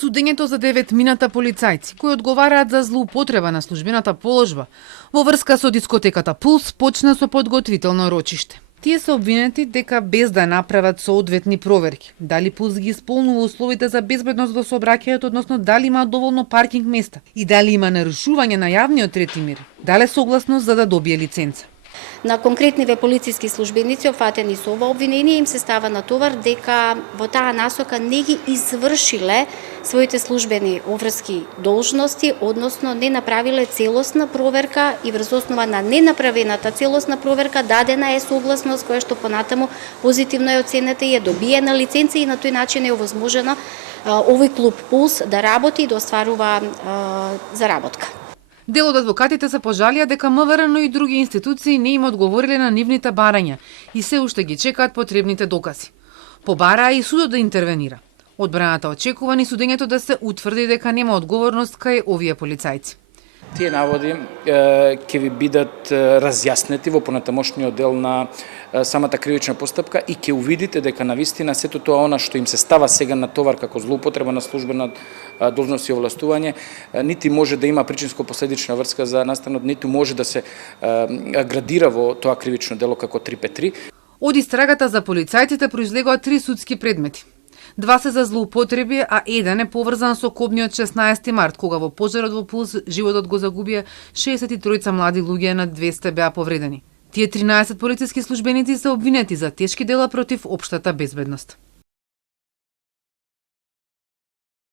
Судењето за 9 мината полицајци кои одговараат за злоупотреба на службената положба во врска со дискотеката Пулс почна со подготвително рочиште. Тие се обвинети дека без да направат соодветни проверки, дали Пулс ги исполнува условите за безбедност во сообраќајот, односно дали има доволно паркинг места и дали има нарушување на јавниот ред и мир, дале согласност за да добие лиценца. На конкретниве полициски службеници опфатени со ова обвинение им се става натовар дека во таа насока не ги извршиле своите службени обврски должности, односно не направиле целосна проверка и врз основа на ненаправената целосна проверка дадена е согласност која што понатаму позитивно е оценета и е добиена лиценца и на тој начин е овозможено овој клуб Пулс да работи и да остварува заработка. Дел од адвокатите се пожалија дека МВР, но и други институции не им одговориле на нивните барања и се уште ги чекаат потребните докази. Побараа и судот да интервенира. Одбраната очекува ни судењето да се утврди дека нема одговорност кај овие полицајци. Тие наводи ќе ви бидат разјаснети во понатамошниот дел на самата кривична постапка и ќе увидите дека навистина сето тоа она што им се става сега на товар како злоупотреба на службена должност и овластување, нити може да има причинско-последична врска за настанот, ниту може да се градира во тоа кривично дело како 353. Од истрагата за полицајците произлегоа 3 судски предмети. 2 се за злоупотреби, а еден е поврзан со кобниот 16 март, кога во пожарот во Пулс животот го загубија 63 млади луѓе, на 200 беа повредени. Тие 13 полициски службеници се обвинети за тешки дела против општата безбедност.